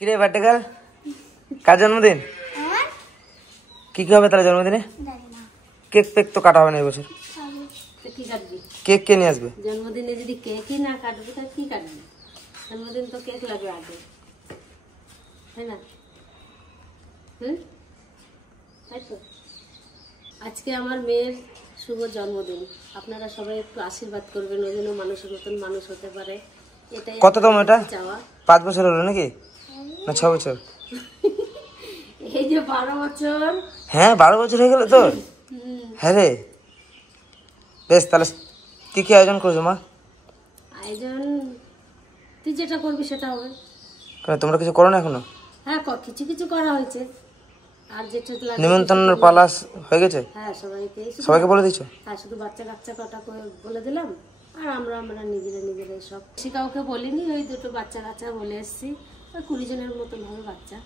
কিরে birthday girl, কার জন্মদিন? কি কি হবে তাহলে জন্মদিনে? কেক পেক তো কাটা হবে না এবছর। কি কাটবি? কেক কে নিয়ে আসবে? জন্মদিনে যদি কেকই না কাটবি তাহলে কি কাটবি? জন্মদিন তো কেক লাগবে আগে, তাই না? তাই তো। আজকে আমার মেয়ের শুভ জন্মদিন, আপনারা সবাই একটু আশীর্বাদ করবেন, ওই জন্য মানুষের মতন মানুষ হতে পারে। এটাই কততম এটা? চাওয়া। 5 বছর হলো নাকি না 6 বছর? এই যে 12 বছর। হ্যাঁ 12 বছর হয়ে গেল তোর? হ্যাঁ রে, বেশ। তাহলে কি কি আয়োজন করছো মা? আয়োজন তুই যেটা করবি সেটা হবে। কেন তোমরা কিছু করো না এখনো? হ্যাঁ কিছু কিছু করা হয়েছে, আর যেটা নিমন্ত্রণের পালাস হয়ে গেছে? হ্যাঁ সবাইকে বলে দিছো? হ্যাঁ, শুধু বাচ্চা কাচ্চা কটা করে বলে দিলাম, আর আমরা নিজেরাই সব। সে কাউকে বলিনি, ওই দুটো বাচ্চা কাচ্চা বলে এসছি, ওই 20 জনের মতন হবে বাচ্চা।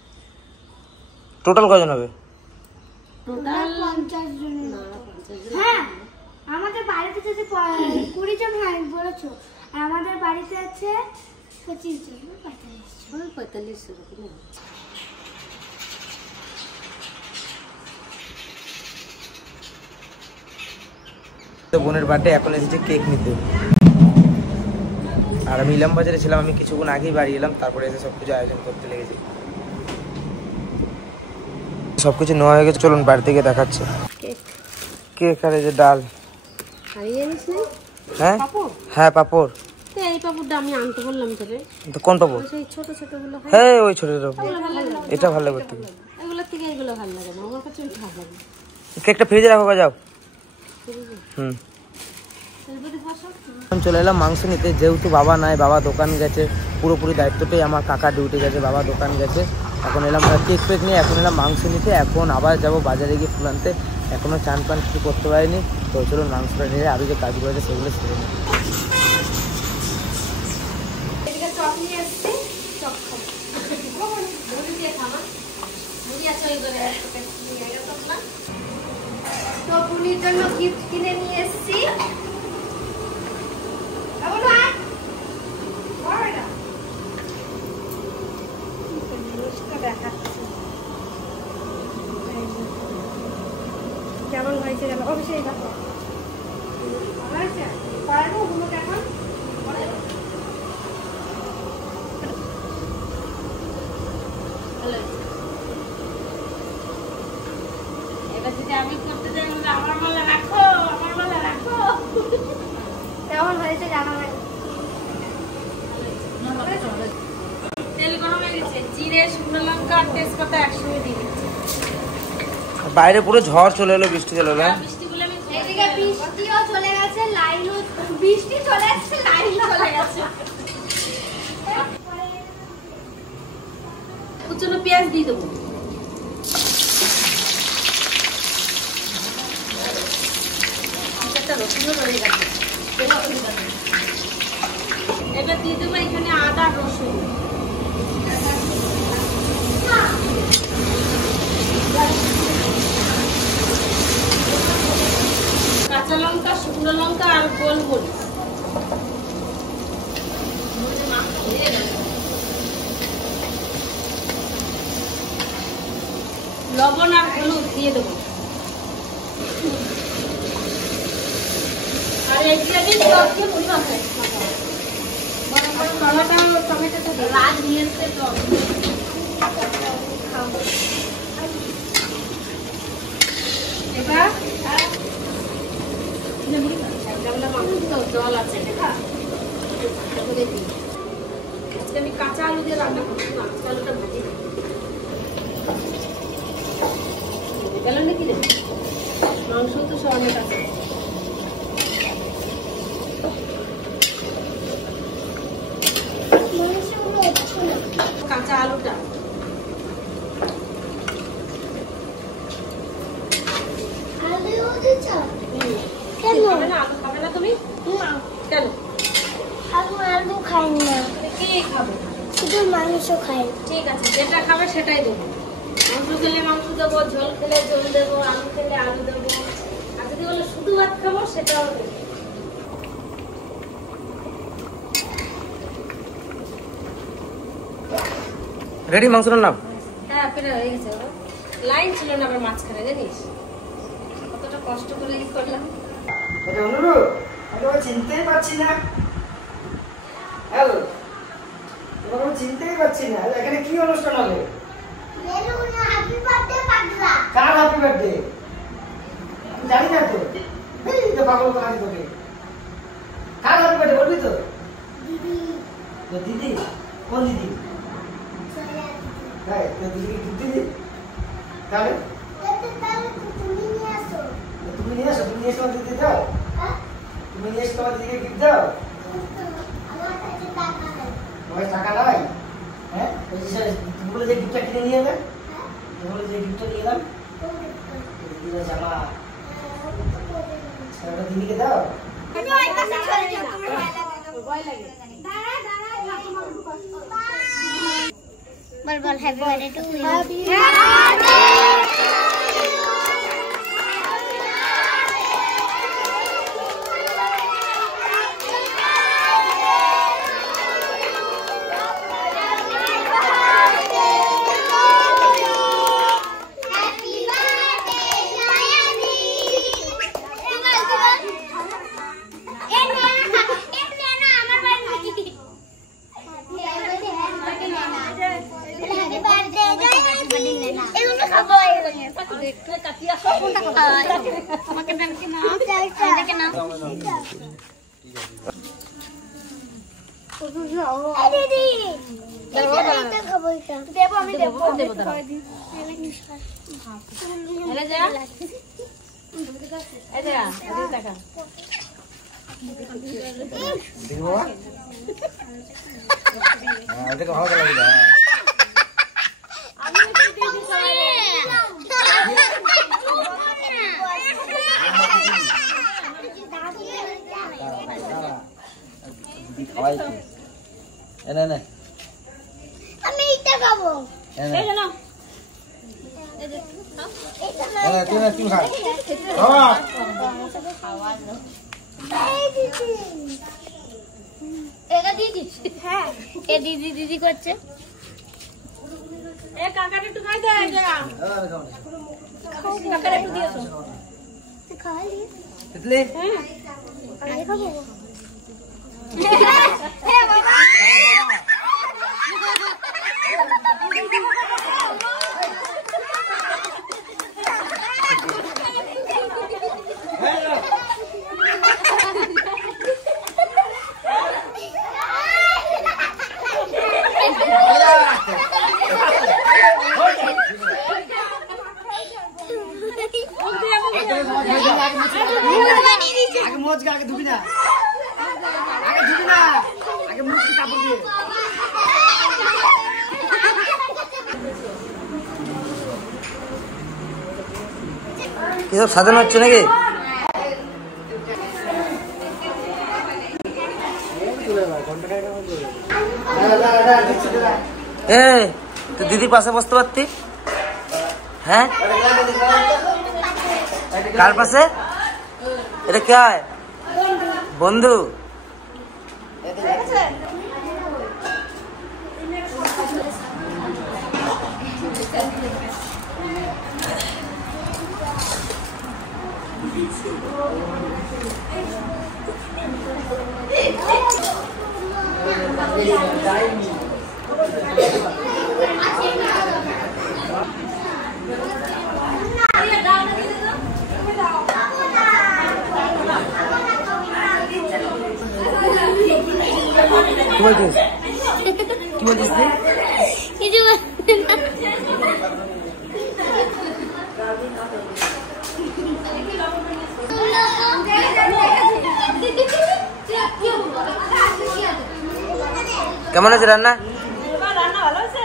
টোটাল কজন হবে? টোটাল 50 জন। না, 50 জন। হ্যাঁ, আমাদের বাড়িতে যদি 20 জন হয় বলেছো, আর আমাদের বাড়িতে আছে 25 জন, 45 এরকম হবে। বোনের বার্থডে, এখন এসেছে কেক নিতে। আর আমি ইলাম বাজারে ছিলাম, আমি কিছুক্ষণ আগেই বাড়ি এলাম, তারপরে এসে সবকিছু আয়োজন করতে লেগেছি। সবকিছু নেওয়া হয়ে গেছে, চলুন বাড়ি থেকে দেখাচ্ছে। কেক আর এই যে ডাল। হ্যাঁ হ্যাঁ পাপড়। এই পাপড়টা আমি আনতে বললাম তোরে। তো কোন পাপড়? সেই ছোট ছোট গুলো। হ্যাঁ ওই ছোট ছোট, এটা ভালো লাগে। এগুলোর থেকে এগুলো ভালো লাগে না, আমার কাছে ওইটা ভালো লাগে। কেকটা ফ্রিজে রাখো, যাও। চলে এলাম মাংস নিতে, যেহেতু বাবা নাই, বাবা দোকান গেছে, পুরোপুরি দায়িত্বটাই আমার, কাকা ডিউটি গেছে, বাবা দোকান গেছে। এখন এলাম কেক পেক নিয়ে, এখন এলাম মাংস নিতে। এখন আবার যাব বাজারে গিয়ে ফুল আনতে, এখনও চান পান কিছু করতে পারিনি। তো চলুন মাংসটা নিয়ে আরও যে কাজগুলো আছে সেগুলো সেরে নিই। তো বুনির জন্য গিফট কিনে নিয়ে এসেছি। কেমন হয়েছে জানো? অবশ্যই দেখো পারবো ওগুলোকে এখন। এবার যদি আমি করতে যাই, আমার মালা রাখো, আমার মালা রাখো। কেমন হয়েছে জানা নাই। তেল গরম হয়ে গেছে, জিরে, শুকনো লঙ্কা আর তেজপাতা একসঙ্গে দিয়ে দিচ্ছি। বাইরে পুরো ঝড় চলে এলো, বৃষ্টি চলে এলো। এদিকে বৃষ্টিও চলে গেছে, লাইনও, বৃষ্টি চলে যাচ্ছে, লাইন চলে গেছে। কুচনো পেঁয়াজ দিয়ে দেবো। এবার দিয়ে দেবো এখানে আদা রসুন, কাঁচা লঙ্কা, শুকনো লঙ্কা আর গোলমরিচ। লবণ আর হলুদ দিয়ে দেবো। আর এইটা দিয়ে টমেটো রাত নিয়ে এসে এবার জল আছে, আজকে আমি কাঁচা আলু দিয়ে রান্না করছি, কাঁচা আলুটা ভাজি গেল নাকি রে, মাংস তো সব অনেক আছে। কাঁচা আলুটা খাবে না তুমি? কেন? আলু খাই না। কি খাবে? শুধু মাংস খাই। ঠিক আছে, যেটা খাবে সেটাই দেবো। মাংস খেলে মাংস দেবো, ঝোল খেলে ঝোল দেবো, আলু খেলে আলু দেবো, আর যদি বলে শুধু ভাত খাবো সেটাও দেবো। রেডি মাংসটার নাম? হ্যাঁ প্রায় হয়ে গেছে। লাইন ছিল না আবার মাঝখানে, জানিস কতটা কষ্ট করে ই করলাম। অনুরোধ, আমি চিনতেই পারছি না। হ্যালো, তোমাকে চিনতেই পারছি না। এখানে কি অনুষ্ঠান হবে? হ্যাপি বার্থডে পাগলা। কার হ্যাপি বার্থডে? আমি জানি না তো। এই তো পাগল করা তোকে। কার হ্যাপি বার্থডে বলবি তো? দিদি। তো দিদি? কোন দিদি? হ্যাঁ, তো দিদি দিদি। তাহলে তুমি নিয়ে আসো। তুমি নিয়ে এসো, তুমি নিয়ে এসে দিদি দাও। তুমি নিয়ে এসে তোমার দিদিকে গিফট দাও। আমার কাছে টাকা নেই। তোমার টাকা নাই? হ্যাঁ, তুমি বলে যে গিফটটা কিনে নিয়ে এলে, তুমি বলে যে গিফটটা নিয়ে এলাম, দিদির জামা, ওটা দিদিকে দাও। বল বল হ্যাপি বার্থডে টু ইউ। আমি এটা খাবো। এই জানো দিদি দিদি করছে। কাকাটা একটু খাই দে। কাকাটা একটু দিয়েছো খাওয়ালি? আমি খাবো। আগে মোজকে আগে ধুবি না, আগে ধুবি না, আগে মুখে কাপড় দিয়ে। কি সব সাজানো হচ্ছে নাকি? তুই দিদির পাশে বসতে পারতি? হ্যাঁ, কার পাশে? এটা কে হয়? বন্ধু। কি বলছিস? কি বলছিস তুই? কিছু কেমন আছে রান্না? রান্না ভালো আছে।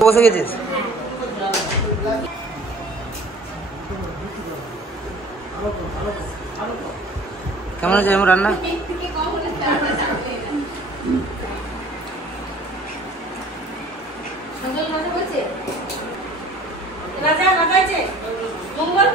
বসে গেছিস? কেমন আছে এমন রান্না? রাজা লাগাইছে মঙ্গল